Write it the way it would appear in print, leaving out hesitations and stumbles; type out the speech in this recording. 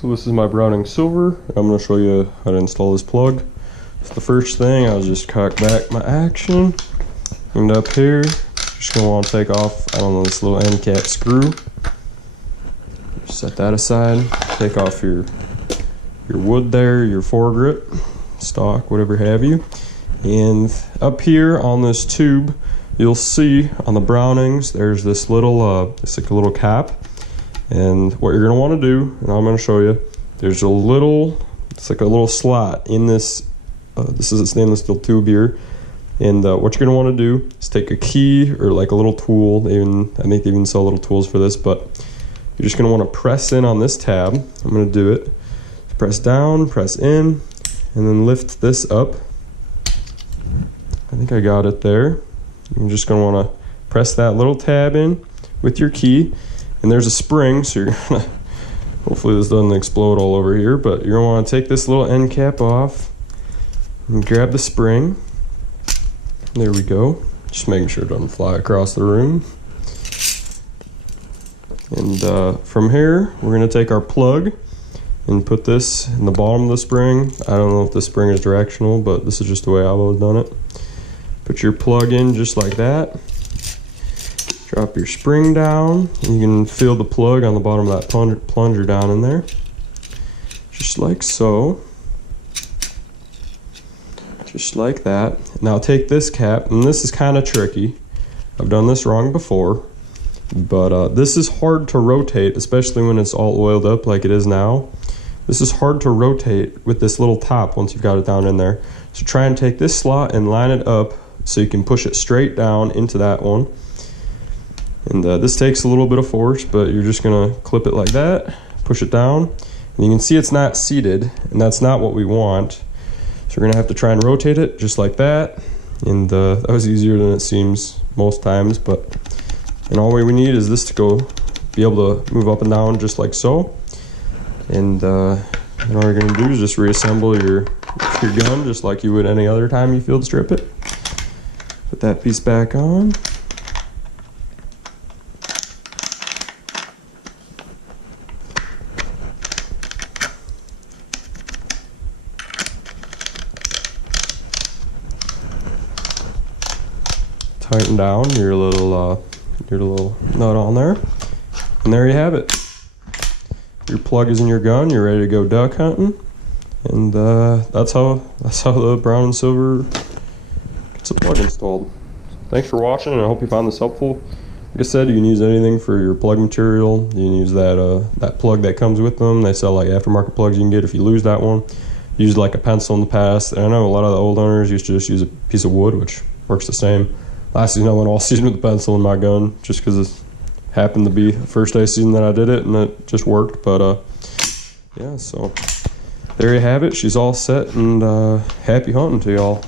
So this is my Browning silver. I'm going to show you how to install this plug. So the first thing, I'll just cock back my action. And up here, just going to want to take off, I don't know, this little end cap screw. Set that aside. Take off your wood there, your foregrip, stock, whatever have you. And up here on this tube, you'll see on the Brownings, there's this little, it's like a little cap. And what you're gonna wanna do, and I'm gonna show you, there's a little, it's like a little slot in this, this is a stainless steel tube here. And what you're gonna wanna do is take a key or like a little tool, I think they even sell little tools for this, but you're just gonna wanna press in on this tab. I'm gonna do it. Press down, press in, and then lift this up. I think I got it there. You're just gonna wanna press that little tab in with your key. And there's a spring, so you're gonna, hopefully this doesn't explode all over here, but you're gonna wanna take this little end cap off and grab the spring. There we go. Just making sure it doesn't fly across the room. And from here, we're gonna take our plug and put this in the bottom of the spring. I don't know if the spring is directional, but this is just the way I've always done it. Put your plug in just like that. Drop your spring down. You can feel the plug on the bottom of that plunger down in there. Just like so. Just like that. Now take this cap, and this is kind of tricky. I've done this wrong before, but this is hard to rotate, especially when it's all oiled up like it is now. This is hard to rotate with this little top once you've got it down in there. So try and take this slot and line it up so you can push it straight down into that one. And this takes a little bit of force, but you're just gonna clip it like that, push it down, and you can see it's not seated, and that's not what we want. So we're gonna have to try and rotate it just like that. And that was easier than it seems most times, and all we need is this to be able to move up and down just like so. And all you're gonna do is just reassemble your gun just like you would any other time you field strip it. Put that piece back on. Tighten down your little nut on there, and there you have it. Your plug is in your gun. You're ready to go duck hunting, and that's how the brown and silver gets a plug installed. Thanks for watching, and I hope you found this helpful. Like I said, you can use anything for your plug material. You can use that plug that comes with them. They sell like aftermarket plugs you can get if you lose that one. Used like a pencil in the past, and I know a lot of the old owners used to just use a piece of wood, which works the same. Last season I went all season with a pencil in my gun just because it happened to be the first day season that I did it, and it just worked. But yeah, so there you have it. She's all set, and happy hunting to y'all.